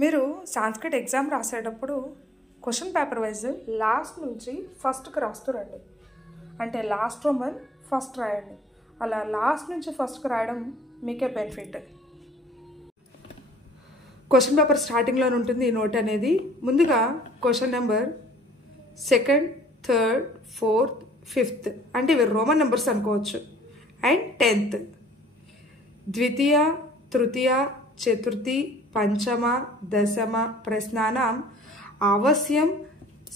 మీరు Sanskrit exam రాసేటప్పుడు question paper wise last నుంచి ఫస్ట్కి రాస్తురండి. అంటే లాస్ట్ రోమన్ ఫస్ట్ రాయండి. అలా లాస్ట్ నుంచి ఫస్ట్కి రాయడం మీకే బెనిఫిట్. క్వశ్చన్ పేపర్ స్టార్టింగ్లోనే ఉంటుంది ఈ నోట్ అనేది. ముందుగా question number 2nd, 3rd, 4th, 5th అంటే ఇవి రోమన్ నెంబర్స్ అనుకోవచ్చు. అండ్ 10th, ద్వితీయ, తృతీయ, చతుర్థి, పంచమ, దశమ ప్రశ్నానాం అవశ్యం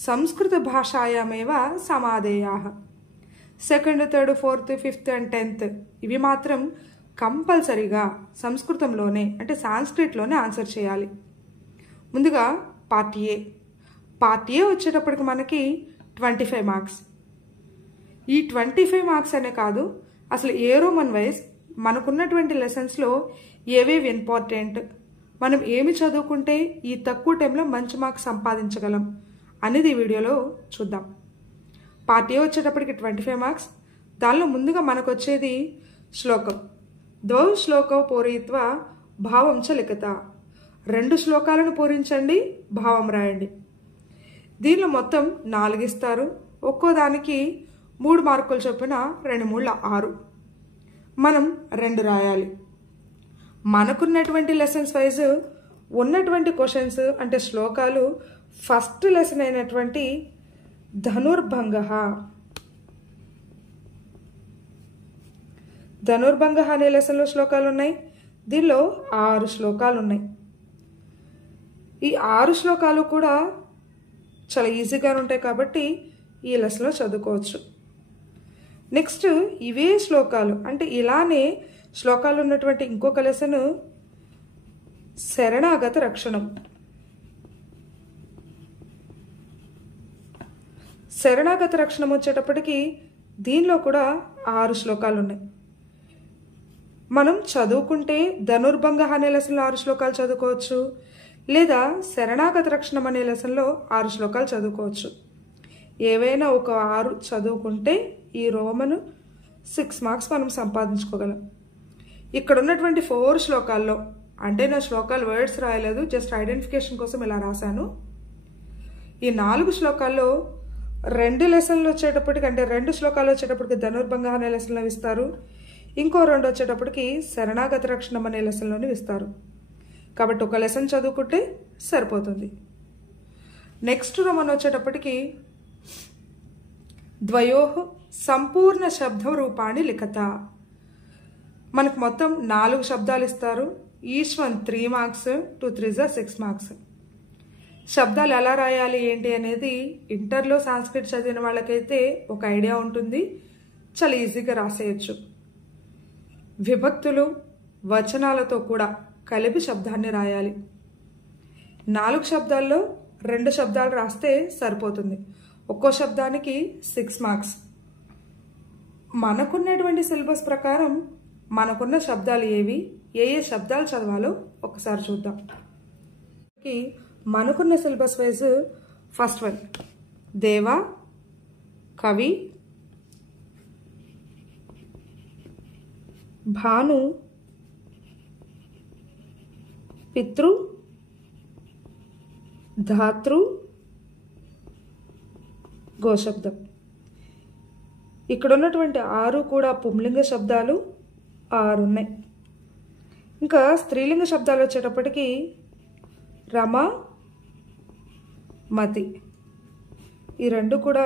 సంస్కృత భాషాయామేవ సమాధేయాః. 2nd, 3rd, 4th, 5th and 10th ఇవి మాత్రం కంపల్సరీగా సంస్కృతంలోనే అంటే సాంస్క్రిట్లోనే ఆన్సర్ చేయాలి. ముందుగా పార్ట్ ఏ. పార్ట్ ఏ వచ్చేటప్పటికి మనకి 25 మార్క్స్. ఈ 25 మార్క్స్ అనే కాదు, అసలు ఏ రోమన్ వైజ్ మనకున్నటువంటి లెసన్స్లో ఏవేవి ఇంపార్టెంట్, మనం ఏమి చదువుకుంటే ఈ తక్కువ టైంలో మంచి మార్క్స్ సంపాదించగలం అనేది ఈ వీడియోలో చూద్దాం. పార్ట్ ఏ వచ్చేటప్పటికి 25 మార్క్స్. దానిలో ముందుగా మనకు వచ్చేది శ్లోకం. ద్వౌ శ్లోకం పూరయిత్వా భావం చ లిఖిత. 2 శ్లోకాలను పూరించండి, భావం రాయండి. దీనిలో మొత్తం 4 ఇస్తారు. ఒక్కో దానికి 3 మార్కులు చొప్పున 2 3 6. మనం 2 రాయాలి. మనకున్నటువంటి లెసన్స్ వైజ్ ఉన్నటువంటి క్వశ్చన్స్ అంటే శ్లోకాలు ఫస్ట్ లెసన్ అయినటువంటి ధనుర్భంగ అనే లెసన్లో శ్లోకాలు ఉన్నాయి. దీనిలో 6 శ్లోకాలు ఉన్నాయి. ఈ 6 శ్లోకాలు కూడా చాలా ఈజీగా ఉంటాయి కాబట్టి ఈ లెసన్లో చదువుకోవచ్చు. నెక్స్ట్ ఇవే శ్లోకాలు అంటే ఇలానే శ్లోకాలు ఉన్నటువంటి ఇంకొక లెసన్ శరణాగత రక్షణం. శరణాగత రక్షణం వచ్చేటప్పటికి దీనిలో కూడా 6 శ్లోకాలు ఉన్నాయి. మనం చదువుకుంటే ధనుర్భంగ అనే లెసన్లో 6 శ్లోకాలు చదువుకోవచ్చు, లేదా శరణాగత రక్షణం అనే లెసన్లో 6 శ్లోకాలు చదువుకోవచ్చు. ఏవైనా ఒక 6 చదువుకుంటే ఈ రోమను 6 మార్క్స్ మనం సంపాదించుకోగలం. ఇక్కడ ఉన్నటువంటి 4 శ్లోకాల్లో అంటే నా శ్లోకాలు వర్డ్స్ రాయలేదు, జస్ట్ ఐడెంటిఫికేషన్ కోసం ఇలా రాశాను. ఈ 4 శ్లోకాల్లో 2 లెసన్లు వచ్చేటప్పటికి అంటే 2 శ్లోకాలు వచ్చేటప్పటికి ధనుర్భంగ అనే లెసన్లో ఇస్తారు, ఇంకో 2 వచ్చేటప్పటికి శరణాగత రక్షణం అనే లెసన్లోని ఇస్తారు. కాబట్టి ఒక లెసన్ చదువుకుంటే సరిపోతుంది. నెక్స్ట్ రోమన్ వచ్చేటప్పటికి ద్వయోః సంపూర్ణ శబ్ద రూపాన్ని లిఖత. మనకు మొత్తం 4 శబ్దాలు ఇస్తారు. Each one 3 marks, 2 3 6 marks. శబ్దాలు ఎలా రాయాలి ఏంటి అనేది ఇంటర్లో సాంస్క్రిట్ చదివిన వాళ్ళకైతే ఒక ఐడియా ఉంటుంది, చాలా ఈజీగా రాసేయచ్చు. విభక్తులు వచనాలతో కూడా కలిపి శబ్దాన్ని రాయాలి. 4 శబ్దాల్లో 2 శబ్దాలు రాస్తే సరిపోతుంది. ఒక్కో శబ్దానికి 6 మార్క్స్. మనకున్నటువంటి సిలబస్ ప్రకారం మనకున్న శబ్దాలు ఏవి, ఏ ఏ శబ్దాలు చదవాలో ఒకసారి చూద్దాం. మనకున్న సిలబస్ వైజ్ ఫస్ట్ వన్ దేవ, కవి, భాను, పితృ, ధాతృ, గోశబ్దం. ఇక్కడ ఉన్నటువంటి 6 కూడా పుంలింగ శబ్దాలు 6 ఉన్నాయి. ఇంకా స్త్రీలింగ శబ్దాలు వచ్చేటప్పటికి రమ, మతి. ఈ 2 కూడా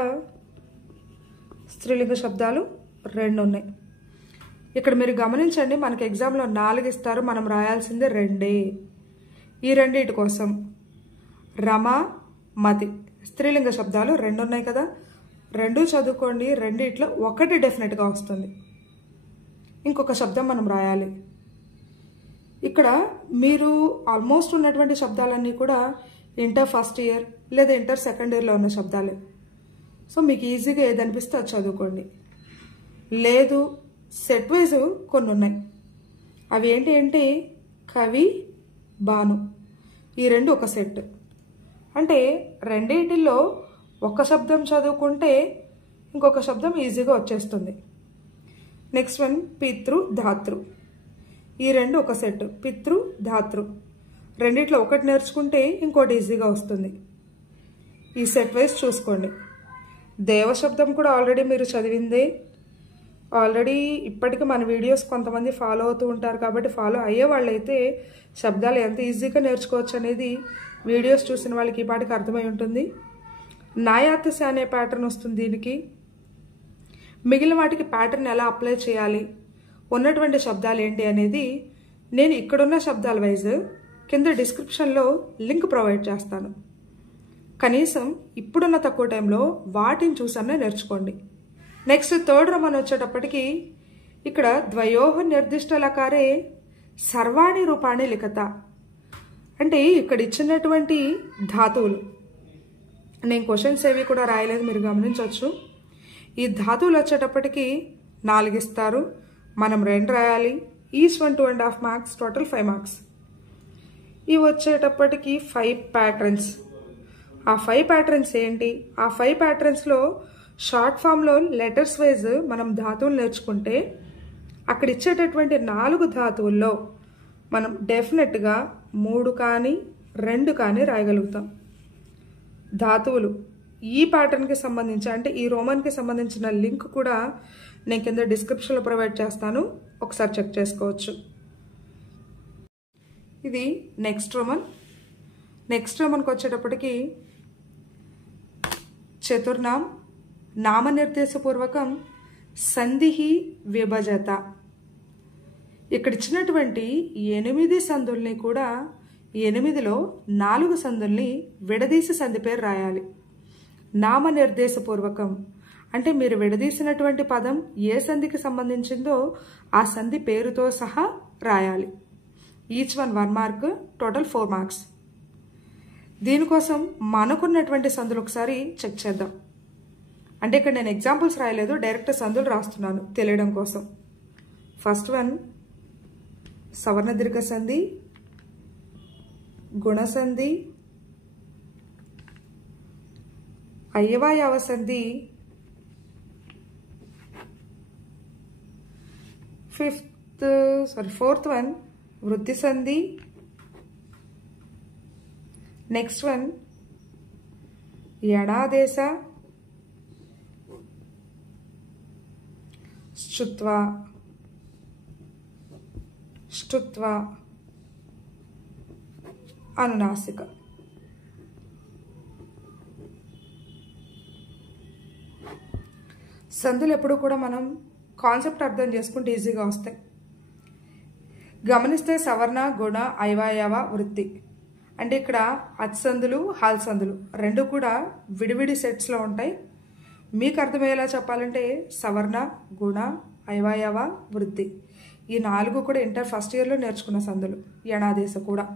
స్త్రీలింగ శబ్దాలు 2 ఉన్నాయి. ఇక్కడ మీరు గమనించండి, మనకి ఎగ్జామ్లో 4 ఇస్తారు, మనం రాయాల్సిందే 2. ఈ 2 కోసం రమ, మతి స్త్రీలింగ శబ్దాలు 2 ఉన్నాయి కదా, 2 చదువుకోండి. 2 1 డెఫినెట్గా వస్తుంది. ఇంకొక శబ్దం మనం రాయాలి. ఇక్కడ మీరు ఆల్మోస్ట్ ఉన్నటువంటి శబ్దాలన్నీ కూడా ఇంటర్ ఫస్ట్ ఇయర్ లేదా ఇంటర్ సెకండ్ ఇయర్లో ఉన్న శబ్దాలే. సో మీకు ఈజీగా ఏది అనిపిస్తే అది చదువుకోండి. లేదు సెట్ వైజ్ కొన్ని ఉన్నాయి. అవి ఏంటి అంటే కవి, భాను ఈ 2 ఒక సెట్. అంటే 2 ఒక శబ్దం చదువుకుంటే ఇంకొక శబ్దం ఈజీగా వచ్చేస్తుంది. నెక్స్ట్ వన్ పితృ, ధాతృ ఈ 2 ఒక సెట్. పితృ, ధాతృ రెండిట్లో ఒకటి నేర్చుకుంటే ఇంకోటి ఈజీగా వస్తుంది. ఈ సెట్ వైజ్ చూసుకోండి. దేవశబ్దం కూడా ఆల్రెడీ మీరు చదివిందే. ఆల్రెడీ ఇప్పటికీ మన వీడియోస్ కొంతమంది ఫాలో అవుతూ ఉంటారు కాబట్టి ఫాలో అయ్యే వాళ్ళైతే శబ్దాలు ఎంత ఈజీగా నేర్చుకోవచ్చు అనేది వీడియోస్ చూసిన వాళ్ళకి ఈ పాటికి అర్థమై ఉంటుంది. నాయాతస అనే ప్యాటర్న్ వస్తుంది దీనికి. మిగిలిన వాటికి ప్యాటర్న్ ఎలా అప్లై చేయాలి, ఉన్నటువంటి శబ్దాలు ఏంటి అనేది నేను ఇక్కడున్న శబ్దాల వైజ్ కింద డిస్క్రిప్షన్లో లింక్ ప్రొవైడ్ చేస్తాను. కనీసం ఇప్పుడున్న తక్కువ టైంలో వాటిని చూసన్నా నేర్చుకోండి. నెక్స్ట్ థర్డ్ రోమన్ వచ్చేటప్పటికి ఇక్కడ ద్వయోః నిర్దిష్ట లకారే సర్వాణి రూపాణి లిఖత. అంటే ఇక్కడ ఇచ్చినటువంటి ధాతువులు, నేను క్వశ్చన్స్ ఏవి కూడా రాయలేదు, మీరు గమనించవచ్చు. ఈ ధాతువులు వచ్చేటప్పటికి 4 ఇస్తారు, మనం 2 రాయాలి. Each 1 2.5 marks, total 5 marks. ఇవి వచ్చేటప్పటికి 5 ప్యాటర్న్స్. ఆ 5 ప్యాటర్న్స్ ఏంటి? ఆ 5 ప్యాటర్న్స్లో షార్ట్ ఫామ్లో లెటర్స్ వైజ్ మనం ధాతువులు నేర్చుకుంటే అక్కడ ఇచ్చేటటువంటి 4 ధాతువుల్లో మనం డెఫినెట్గా 3 కానీ 2 కానీ రాయగలుగుతాం. ధాతువులు ఈ ప్యాటర్న్కి సంబంధించి అంటే ఈ రోమన్కి సంబంధించిన లింక్ కూడా నేను కింద డిస్క్రిప్షన్లో ప్రొవైడ్ చేస్తాను, ఒకసారి చెక్ చేసుకోవచ్చు. ఇది నెక్స్ట్ రోమన్. నెక్స్ట్ రోమన్కి వచ్చేటప్పటికి చతుర్నాం నామనిర్దేశపూర్వకం సంధిహి విభజత. ఇక్కడ ఇచ్చినటువంటి 8 సందుల్ని కూడా 8లో 4 సందుల్ని విడదీసి సంధి పేరు రాయాలి. నామనిర్దేశపూర్వకం అంటే మీరు విడదీసినటువంటి పదం ఏ సంధికి సంబంధించిందో ఆ సంధి పేరుతో సహా రాయాలి. Each 1 mark, total 4 marks. దీనికోసం మనకున్నటువంటి సందులు ఒకసారి చెక్ చేద్దాం. అంటే ఇక్కడ నేను ఎగ్జాంపుల్స్ రాయలేదు, డైరెక్ట్ సందులు రాస్తున్నాను తెలియడం కోసం. ఫస్ట్ వన్ సవర్ణ దీర్ఘ సంధి, గుణసంధి, అయ్యవాయవ సంధి, ఫోర్త్ వన్ వృద్ధి సంధి, నెక్స్ట్ వన్ యణాదేశ, శ్చుత్వ, ష్టుత్వ, అనునాసిక. సందులు ఎప్పుడు కూడా మనం కాన్సెప్ట్ అర్థం చేసుకుంటే ఈజీగా వస్తాయి. గమనిస్తే సవర్ణ, గుణ, ఐవాయవ, వృత్తి అంటే ఇక్కడ అత్సందులు, హాల్ సందులు 2 కూడా విడివిడి సెట్స్లో ఉంటాయి. మీకు అర్థమయ్యేలా చెప్పాలంటే సవర్ణ, గుణ, ఐవాయవ, వృత్తి ఈ 4 కూడా ఇంటర్ ఫస్ట్ ఇయర్లో నేర్చుకున్న సందులు. యణాదేశ కూడా,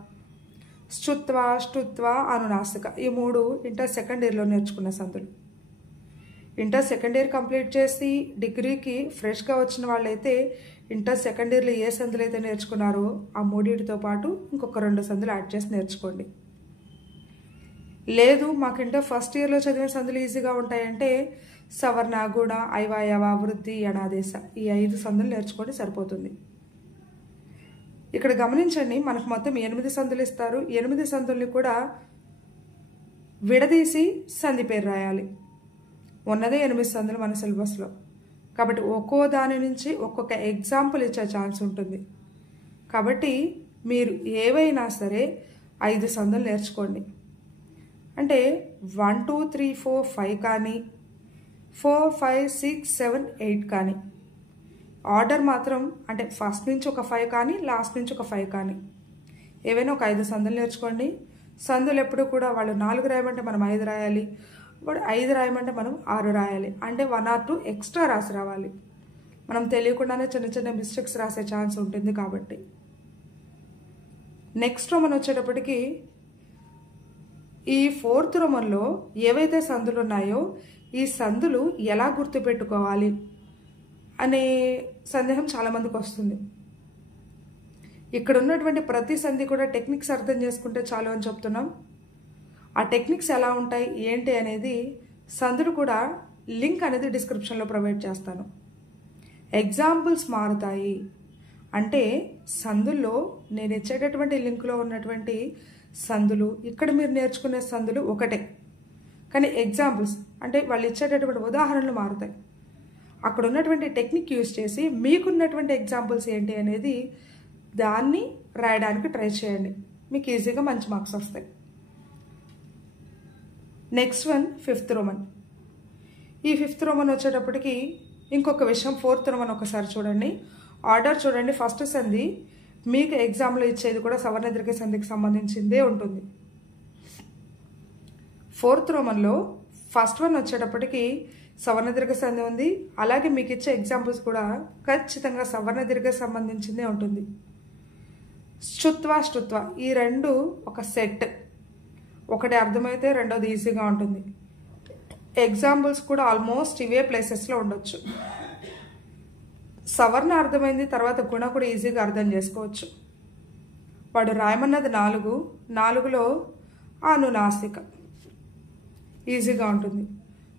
శ్చుత్వ, ష్టుత్వ, అనునాసిక ఈ 3 ఇంటర్ సెకండ్ ఇయర్లో నేర్చుకున్న సందులు. ఇంటర్ సెకండ్ ఇయర్ కంప్లీట్ చేసి డిగ్రీకి ఫ్రెష్గా వచ్చిన వాళ్ళైతే ఇంటర్ సెకండ్ ఇయర్లో ఏ సందులు అయితే నేర్చుకున్నారో ఆ 3తో పాటు ఇంకొక 2 సందులు యాడ్ చేసి నేర్చుకోండి. లేదు మాకు ఇంటర్ ఫస్ట్ ఇయర్లో చదివిన సందులు ఈజీగా ఉంటాయంటే సవర్ణ, గుణ, ఐవాయవ, వృత్తి, యణాదేశ ఈ 5 సందులు నేర్చుకోండి సరిపోతుంది. ఇక్కడ గమనించండి, మనకు మొత్తం 8 సందులు ఇస్తారు. 8 సందుల్ని కూడా విడదీసి సంధి పేరు రాయాలి. ఉన్నదే 8 సందులు మన సిలబస్లో కాబట్టి ఒక్కో దాని నుంచి ఒక్కొక్క ఎగ్జాంపుల్ ఇచ్చే ఛాన్స్ ఉంటుంది. కాబట్టి మీరు ఏవైనా సరే 5 సందులు నేర్చుకోండి. అంటే 1 2 3 4 5 కానీ 4 5 6 7 8 కానీ ఆర్డర్ మాత్రం అంటే ఫస్ట్ నుంచి ఒక 5 కానీ లాస్ట్ నుంచి ఒక 5 కానీ ఏవైనా ఒక 5 సందులు నేర్చుకోండి. సందులు ఎప్పుడు కూడా వాళ్ళు 4 రాయమంటే మనం 5 రాయాలి, ఇప్పుడు 5 రాయమంటే మనం 6 రాయాలి. అంటే 1 or 2 ఎక్స్ట్రా రాసి రావాలి. మనం తెలియకుండానే చిన్న చిన్న మిస్టేక్స్ రాసే ఛాన్స్ ఉంటుంది. కాబట్టి నెక్స్ట్ రోమన్ వచ్చేటప్పటికి ఈ 4th రోమన్లో ఏవైతే సందులు ఉన్నాయో ఈ సందులు ఎలా గుర్తుపెట్టుకోవాలి అనే సందేహం చాలామందికి వస్తుంది. ఇక్కడ ఉన్నటువంటి ప్రతి సంధి కూడా టెక్నిక్స్ అర్థం చేసుకుంటే చాలు అని చెప్తున్నాం. ఆ టెక్నిక్స్ ఎలా ఉంటాయి ఏంటి అనేది సందులు కూడా లింక్ అనేది డిస్క్రిప్షన్లో ప్రొవైడ్ చేస్తాను. ఎగ్జాంపుల్స్ మారుతాయి అంటే సందుల్లో నేను ఇచ్చేటటువంటి లింకులో ఉన్నటువంటి సందులు ఇక్కడ మీరు నేర్చుకునే సందులు ఒకటే, కానీ ఎగ్జాంపుల్స్ అంటే వాళ్ళు ఇచ్చేటటువంటి ఉదాహరణలు మారుతాయి. అక్కడ ఉన్నటువంటి టెక్నిక్ యూజ్ చేసి మీకున్నటువంటి ఎగ్జాంపుల్స్ ఏంటి అనేది దాన్ని రాయడానికి ట్రై చేయండి, మీకు ఈజీగా మంచి మార్క్స్ వస్తాయి. Next one 5th Roman. ఈ 5th రోమన్ వచ్చేటప్పటికి ఇంకొక విషయం, 4th రోమన్ ఒకసారి చూడండి. ఆర్డర్ చూడండి. ఫస్ట్ సంధి మీకు ఎగ్జామ్లో ఇచ్చేది కూడా సవర్ణ దీర్ఘ సంధికి సంబంధించిందే ఉంటుంది. 4th రోమన్లో ఫస్ట్ వన్ వచ్చేటప్పటికి సవర్ణ దీర్ఘ సంధి ఉంది. అలాగే మీకు ఇచ్చే ఎగ్జాంపుల్స్ కూడా ఖచ్చితంగా సవర్ణ దీర్ఘ సంబంధించిందే ఉంటుంది. శృత్వ శృత్వ ఈ రెండు ఒక సెట్, ఒకటి అర్థమైతే రెండోది ఈజీగా ఉంటుంది. ఎగ్జాంపుల్స్ కూడా ఆల్మోస్ట్ ఇవే ప్లేసెస్లో ఉండొచ్చు. సవర్ణ అర్థమైంది, తర్వాత గుణ కూడా ఈజీగా అర్థం చేసుకోవచ్చు. వాడు రాయమన్నది 4, 4లో అనునాసిక ఈజీగా ఉంటుంది.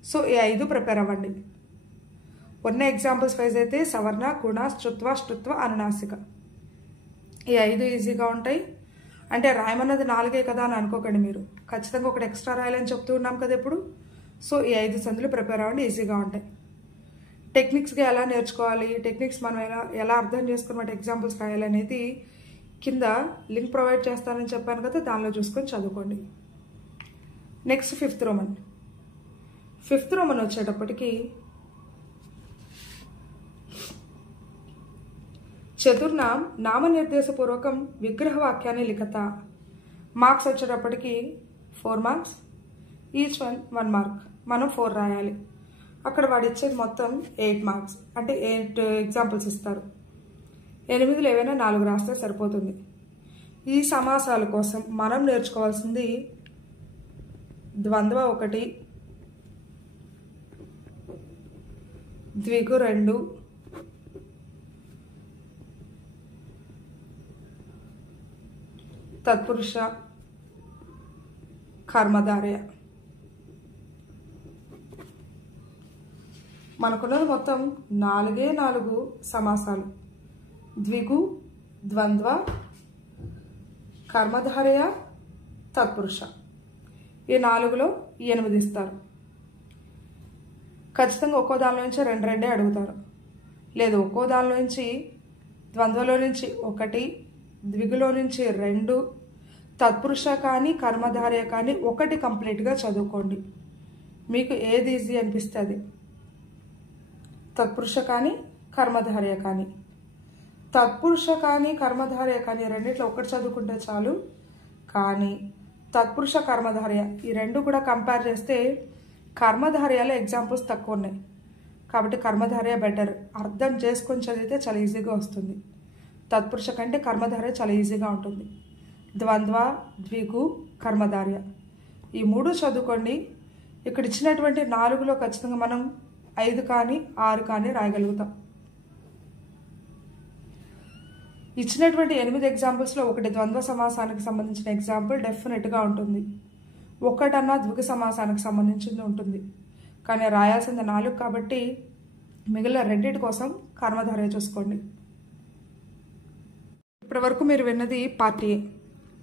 సో ఈ 5 ప్రిపేర్ అవ్వండి. ఉన్న ఎగ్జాంపుల్స్ వైజ్ అయితే సవర్ణ, గుణ, శృత్వ, శృత్వ, అనునాసిక ఈ 5 ఈజీగా ఉంటాయి. అంటే రాయమన్నది 4 కదా అని అనుకోకండి, మీరు ఖచ్చితంగా ఒకటి ఎక్స్ట్రా రాయాలని చెప్తూ ఉన్నాం కదా ఎప్పుడు. సో ఈ 5 సందులు ప్రిపేర్ అవ్వండి, ఈజీగా ఉంటాయి. టెక్నిక్స్గా ఎలా నేర్చుకోవాలి, టెక్నిక్స్ మనం ఎలా అర్థం చేసుకున్నమాట ఎగ్జాంపుల్స్ రాయాలనేది కింద లింక్ ప్రొవైడ్ చేస్తానని చెప్పాను కదా, దానిలో చూసుకొని చదువుకోండి. Next 5th Roman. 5th Roman వచ్చేటప్పటికి చతుర్నాం నామనిర్దేశపూర్వకం విగ్రహవాక్యాన్ని లిఖత. మార్క్స్ వచ్చేటప్పటికి 4 మార్క్స్, ఈచ్ వన్ 1 మార్క్. మనం 4 రాయాలి. అక్కడ వాడు ఇచ్చేది మొత్తం 8 మార్క్స్, అంటే 8 ఎగ్జాంపుల్స్ ఇస్తారు. 8లో ఏవైనా 4 రాస్తే సరిపోతుంది. ఈ సమాసాల కోసం మనం నేర్చుకోవాల్సింది ద్వంద్వ 1, ద్విగు 2, తత్పురుష, కర్మధారయ. మనకున్నది మొత్తం 4 సమాసాలు. ద్విగు, ద్వంద్వ, కర్మధారయ, తత్పురుష. ఈ 4లో 8 ఇస్తారు. ఖచ్చితంగా ఒక్కో దానిలో నుంచి 2 అడుగుతారు. లేదు ఒక్కో దానిలో నుంచి ద్వంద్వలో నుంచి 1, ద్విగులో నుంచి 2, తత్పురుష కానీ కర్మధారయ కానీ 1 కంప్లీట్గా చదువుకోండి. మీకు ఏది ఈజీ అనిపిస్తే అది. తత్పురుష కానీ కర్మధారయ కానీ, తత్పురుష కానీ కర్మధారయ కానీ రెండిట్లో 1 చదువుకుంటే చాలు. కానీ తత్పురుష, కర్మధారయ ఈ 2 కూడా కంపేర్ చేస్తే కర్మధారయాలో ఎగ్జాంపుల్స్ తక్కువ ఉన్నాయి. కాబట్టి కర్మధారయ బెటర్. అర్థం చేసుకొని చదివితే చాలా ఈజీగా వస్తుంది. తత్పురుష కంటే కర్మధారయ చాలా ఈజీగా ఉంటుంది. ద్వంద్వ, ద్విగు, కర్మధారయ ఈ 3 చదువుకోండి. ఇక్కడ ఇచ్చినటువంటి 4లో ఖచ్చితంగా మనం 5 కానీ 6 కానీ రాయగలుగుతాం. ఇచ్చినటువంటి 8 ఎగ్జాంపుల్స్లో 1 ద్వంద్వ సమాసానికి సంబంధించిన ఎగ్జాంపుల్ డెఫినెట్గా ఉంటుంది. 1 అన్నా ద్విగు సమాసానికి సంబంధించింది ఉంటుంది. కానీ రాయాల్సింది 4 కాబట్టి మిగిలిన 2 కోసం కర్మధారయ చూసుకోండి. ఇప్పటి వరకు మీరు విన్నది పార్ట్ ఏ.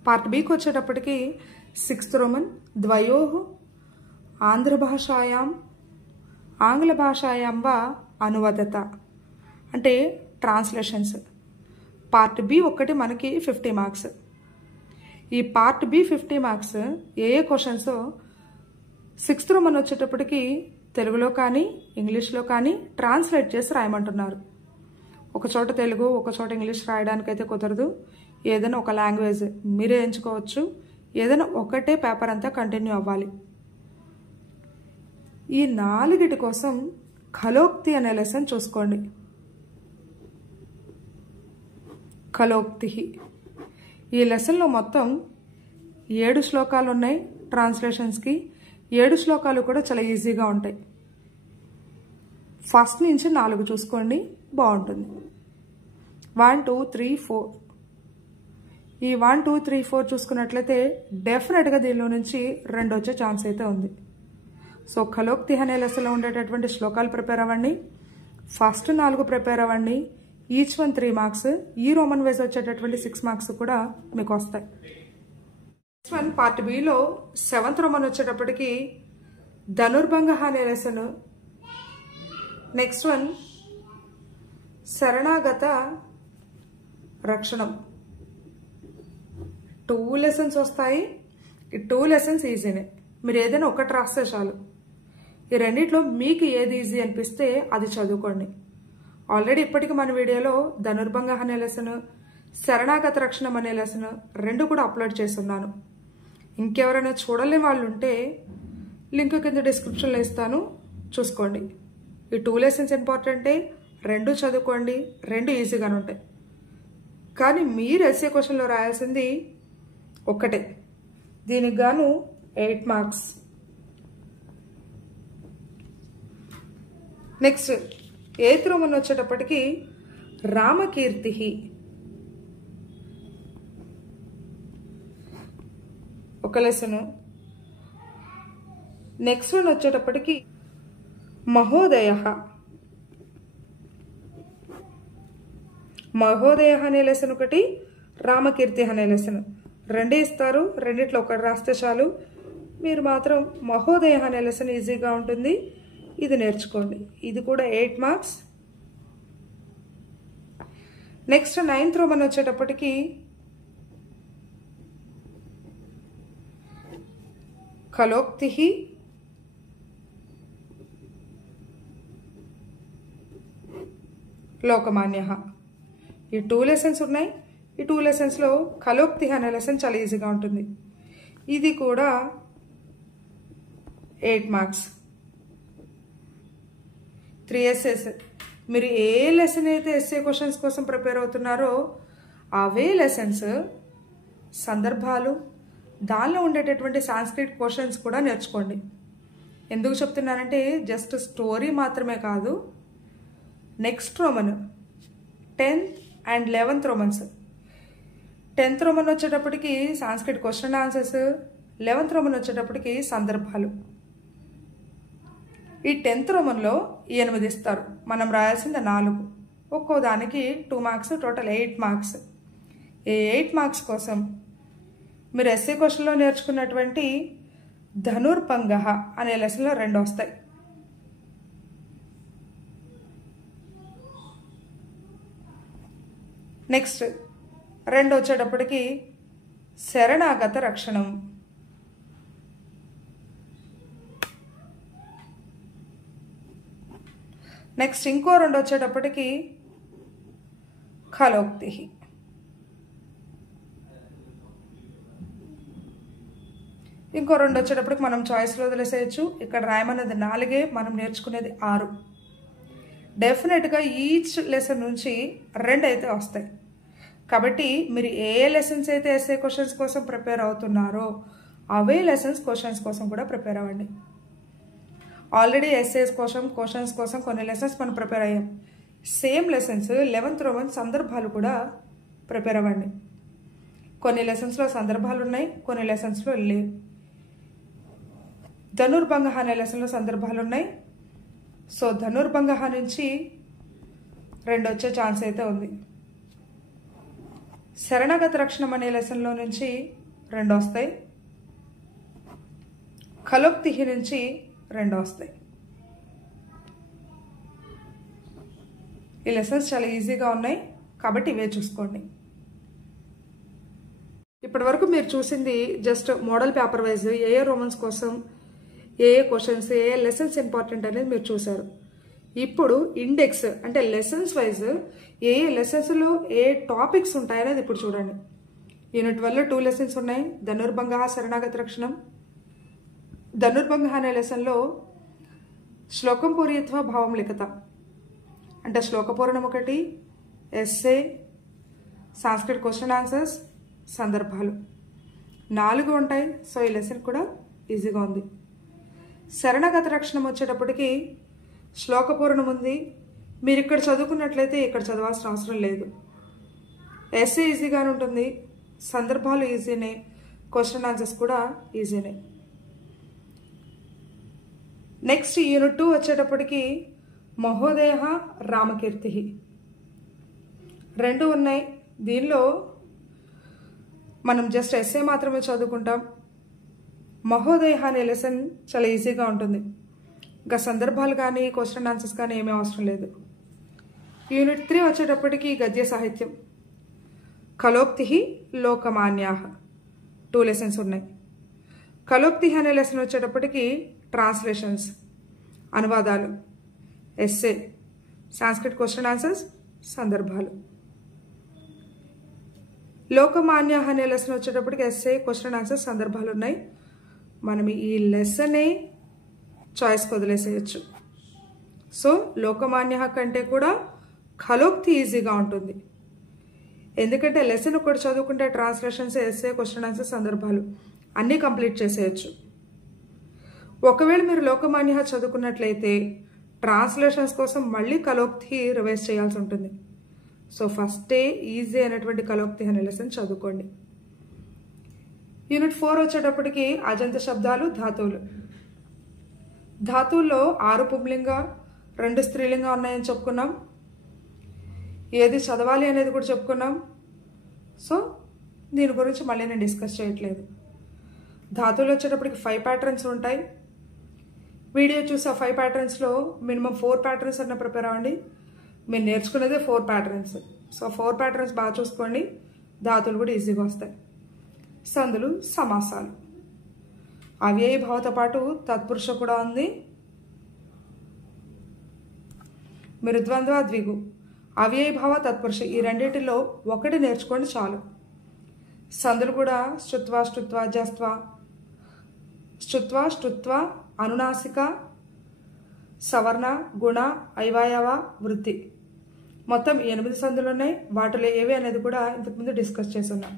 పార్ట్ బికి వచ్చేటప్పటికి 6th రోమన్. ద్వయోః ఆంధ్ర భాషాయాం ఆంగ్ల భాషాయాం వా అనువదత అంటే ట్రాన్స్లేషన్స్. పార్ట్ బి ఒకటి మనకి 50 మార్క్స్. ఈ పార్ట్ బి 50 మార్క్స్ ఏ క్వశ్చన్స్ 6th రోమన్ వచ్చేటప్పటికి తెలుగులో కానీ ఇంగ్లీష్లో కానీ ట్రాన్స్లేట్ చేసి రాయమంటున్నారు. ఒక చోట తెలుగు ఒక చోట ఇంగ్లీష్ రాయడానికైతే కుదరదు. ఏదైనా ఒక లాంగ్వేజ్ మీరే ఎంచుకోవచ్చు. ఏదైనా ఒకటే పేపర్ అంతా కంటిన్యూ అవ్వాలి. ఈ 4 కోసం ఖలోక్తి అనే లెసన్ చూసుకోండి. ఖలోక్తి ఈ లెసన్లో మొత్తం 7 శ్లోకాలు ఉన్నాయి. ట్రాన్స్లేషన్స్కి 7 శ్లోకాలు కూడా చాలా ఈజీగా ఉంటాయి. ఫస్ట్ నుంచి 4 చూసుకోండి, బాగుంటుంది. 1 2 3 4 ఈ 1 2 3 4 చూసుకున్నట్లయితే డెఫినెట్గా దీనిలో నుంచి 2 వచ్చే ఛాన్స్ అయితే ఉంది. సో ఖలోక్తి అనే లెసన్లో ఉండేటటువంటి శ్లోకాలు ప్రిపేర్ అవ్వండి. ఫస్ట్ 4 ప్రిపేర్ అవ్వండి. Each one 3 marks. ఈ రోమన్ వైజ్ వచ్చేటటువంటి 6 మార్క్స్ కూడా మీకు వస్తాయి. Next one part below 7th Roman వచ్చేటప్పటికి ధనుర్భంగ అనే లెసన్. నెక్స్ట్ వన్ శరణాగత రక్షణం. 2 లెసన్స్ వస్తాయి. ఈ 2 లెసన్స్ ఈజీనే, మీరు ఏదైనా ఒకటి రాస్తే చాలు. ఈ రెండిట్లో మీకు ఏది ఈజీ అనిపిస్తే అది చదువుకోండి. ఆల్రెడీ ఇప్పటికి మన వీడియోలో ధనుర్భంగ అనే లెసన్, శరణాగత రక్షణం అనే లెసన్ 2 కూడా అప్లోడ్ చేస్తున్నాను. ఇంకెవరైనా చూడలేని వాళ్ళు ఉంటే లింక్ కింద డిస్క్రిప్షన్లో ఇస్తాను, చూసుకోండి. ఈ 2 లెసన్స్ ఇంపార్టెంటే, 2 చదువుకోండి, 2 ఈజీగానే ఉంటాయి. కానీ మీరు ఎస్ఏ క్వశ్చన్లో రాయాల్సింది ఒక్కటే, దీనికి గాను 8 మార్క్స్. నెక్స్ట్ 8th రోమన్ వచ్చేటప్పటికి రామకీర్తి ఒక లెసను. నెక్స్ట్ వన్ వచ్చేటప్పటికి మహోదయ. మహోదయ అనే లెసన్ ఒకటి, రామకీర్తి అనే లెసన్ 2 ఇస్తారు. రెండిట్లో ఒకటి రాస్తే చాలు. మీరు మాత్రం మహోదయ అనే లెసన్ ఈజీగా ఉంటుంది, ఇది నేర్చుకోండి. ఇది కూడా 8 మార్క్స్. నెక్స్ట్ 9th రోమన్ వచ్చేటప్పటికి కలోక్తి, లోకమాన్య. ఈ 2 లెసన్స్ ఉన్నాయి. ఈ 2 లెసన్స్లో కలోక్తి అనే లెసన్ చాలా ఈజీగా ఉంటుంది. ఇది కూడా 8 మార్క్స్. 3 ఎస్ఏస్. మీరు ఏ లెసన్ అయితే ఎస్ఏ క్వశ్చన్స్ కోసం ప్రిపేర్ అవుతున్నారో అవే లెసన్స్ సందర్భాలు, దానిలో ఉండేటటువంటి సాంస్క్రిట్ క్వశ్చన్స్ కూడా నేర్చుకోండి. ఎందుకు చెప్తున్నానంటే జస్ట్ స్టోరీ మాత్రమే కాదు, next roman 10th and 11th romans. 10th roman వచ్చేటప్పటికి Sanskrit question answers, 11th roman వచ్చేటప్పటికి సందర్భాలు. ఈ 10th రోమన్లో 8 ఇస్తారు, మనం రాయాల్సింది 4. ఒక్కో దానికి 2 మార్క్స్, టోటల్ 8 మార్క్స్. ఈ 8 మార్క్స్ కోసం మీరు ఎస్ఏ క్వశ్చన్లో నేర్చుకున్నటువంటి ధనుర్భంగ అనే లెసన్లో 2 వస్తాయి. నెక్స్ట్ 2 వచ్చేటప్పటికి శరణాగత రక్షణం. నెక్స్ట్ ఇంకో 2 వచ్చేటప్పటికి కలోక్తి. ఇంకో 2 వచ్చేటప్పటికి మనం చాయిస్లో వదిలేసేయచ్చు. ఇక్కడ రాయమన్నది 4, మనం నేర్చుకునేది 6. డెఫినెట్గా ఈచ్ లెసన్ నుంచి 2 అయితే వస్తాయి. కాబట్టి మీరు ఏ లెసన్స్ అయితే ఎస్ఏ క్వశ్చన్స్ కోసం ప్రిపేర్ అవుతున్నారో అవే లెసన్స్ క్వశ్చన్స్ కోసం కూడా ప్రిపేర్ అవ్వండి. ఆల్రెడీ ఎస్ఏస్ కోసం, క్వశ్చన్స్ కోసం కొన్ని లెసన్స్ మనం ప్రిపేర్ అయ్యాం. సేమ్ లెసన్స్ 11th రోమన్ సందర్భాలు కూడా ప్రిపేర్ అవ్వండి. కొన్ని లెసన్స్లో సందర్భాలు ఉన్నాయి, కొన్ని లెసన్స్లో లేవు. ధనుర్భంగ అనే లెసన్లో సందర్భాలు ఉన్నాయి. సో ధనుర్భంగ నుంచి 2 వచ్చే ఛాన్స్ అయితే ఉంది. శరణాగత రక్షణం అనే లెసన్లో నుంచి 2 వస్తాయి. కలోక్తి నుంచి 2 వస్తాయి. ఈ లెసన్స్ చాలా ఈజీగా ఉన్నాయి కాబట్టి ఇవే చూసుకోండి. ఇప్పటి వరకు మీరు చూసింది జస్ట్ మోడల్ పేపర్ వైజ్ ఏ రోమన్స్ కోసం ఏ క్వశ్చన్స్, ఏ లెసన్స్ ఇంపార్టెంట్ అనేది మీరు చూసారు. ఇప్పుడు ఇండెక్స్ అంటే లెసన్స్ వైజ్ ఏ లెసన్స్లో ఏ టాపిక్స్ ఉంటాయనేది ఇప్పుడు చూడండి. యూనిట్ 12 2 లెసన్స్ ఉన్నాయి. ధనుర్భంగ, శరణాగత రక్షణం. ధనుర్భంగ అనే లెసన్లో శ్లోకం పూర్యత్వ భావం లిఖిత అంటే శ్లోకపూరణం 1, ఎస్ఏ, సాంస్క్రిట్ క్వశ్చన్ ఆన్సర్స్, సందర్భాలు 4 ఉంటాయి. సో ఈ లెసన్ కూడా ఈజీగా ఉంది. శరణాగత రక్షణం వచ్చేటప్పటికి శ్లోకపూరణం ఉంది. మీరు ఇక్కడ చదువుకున్నట్లయితే ఇక్కడ చదవాల్సిన అవసరం లేదు. ఎస్ఏ ఈజీగానే ఉంటుంది, సందర్భాలు ఈజీనే, క్వశ్చన్ ఆన్సర్స్ కూడా ఈజీనే. నెక్స్ట్ యూనిట్ 2 వచ్చేటప్పటికి మహోదయ, రామకీర్తి. 2 ఉన్నాయి. దీనిలో మనం జస్ట్ ఎస్ఏ మాత్రమే చదువుకుంటాం. మహోదయ అనే లెసన్ చాలా ఈజీగా ఉంటుంది. ఇంకా సందర్భాలు కానీ క్వశ్చన్ ఆన్సర్స్ కానీ ఏమీ అవసరం లేదు. యూనిట్ 3 వచ్చేటప్పటికి గద్య సాహిత్యం. కలోక్తి లోకమాన్యా 2 లెసన్స్ ఉన్నాయి. కలోక్తి అనే లెసన్ వచ్చేటప్పటికి ట్రాన్స్లేషన్స్, అనువాదాలు, ఎస్సే, సాంస్క్రిట్ క్వశ్చన్ ఆన్సర్స్, సందర్భాలు. లోకమాన్య అనే లెసన్ వచ్చేటప్పటికి ఎస్సే, క్వశ్చన్ ఆన్సర్స్, సందర్భాలు ఉన్నాయి. మనం ఈ లెసనే చాయిస్కి వదిలేసేయచ్చు. సో లోకమాన్య కంటే కూడా కలోక్తి ఈజీగా ఉంటుంది. ఎందుకంటే లెసన్ ఒకటి చదువుకుంటే ట్రాన్స్లేషన్స్, ఎస్సే, క్వశ్చన్ ఆన్సర్స్, సందర్భాలు అన్నీ కంప్లీట్ చేసేయచ్చు. ఒకవేళ మీరు లోకమాన్య చదువుకున్నట్లయితే ట్రాన్స్లేషన్స్ కోసం మళ్ళీ కలోక్తి రివైజ్ చేయాల్సి ఉంటుంది. సో ఫస్టే ఈజీ అయినటువంటి కలోక్తి అనే లెసన్ చదువుకోండి. యూనిట్ 4 వచ్చేటప్పటికి అజంత శబ్దాలు, ధాతువులు. ధాతువుల్లో 6 పుంలింగ, 2 స్త్రీలింగ ఉన్నాయని చెప్పుకున్నాం. ఏది చదవాలి అనేది కూడా చెప్పుకున్నాం. సో దీని గురించి మళ్ళీ నేను డిస్కస్ చేయట్లేదు. ధాతువులు వచ్చేటప్పటికి 5 ప్యాటర్న్స్ ఉంటాయి. వీడియో చూసి ఆ 5 ప్యాటర్న్స్లో మినిమం 4 ప్యాటర్న్స్ అన్న ప్రిపేర్ అవ్వండి. మీరు నేర్చుకునేదే 4 ప్యాటర్న్స్. సో 4 ప్యాటర్న్స్ బాగా చూసుకోండి, ధాతువులు కూడా ఈజీగా వస్తాయి. సందులు, సమాసాలు. అవ్యయ భావతో పాటు తత్పురుష కూడా ఉంది. మృద్వంద్వ, ద్విగు. అవ్యయ భావ, తత్పురుష ఈ రెండింటిలో ఒకటి నేర్చుకోండి చాలు. సందులు కూడా శ్రుత్వ, శ్రుత్వ, జస్త్వ, శ్రుత్వ, శ్రుత్వ, అనునాసిక, సవర్ణ, గుణ, ఐవాయవ, వృత్తి. మొత్తం 8 సందులు ఉన్నాయి. వాటిలో ఏవి అనేది కూడా ఇంతకుముందు డిస్కస్ చేస్తున్నాం.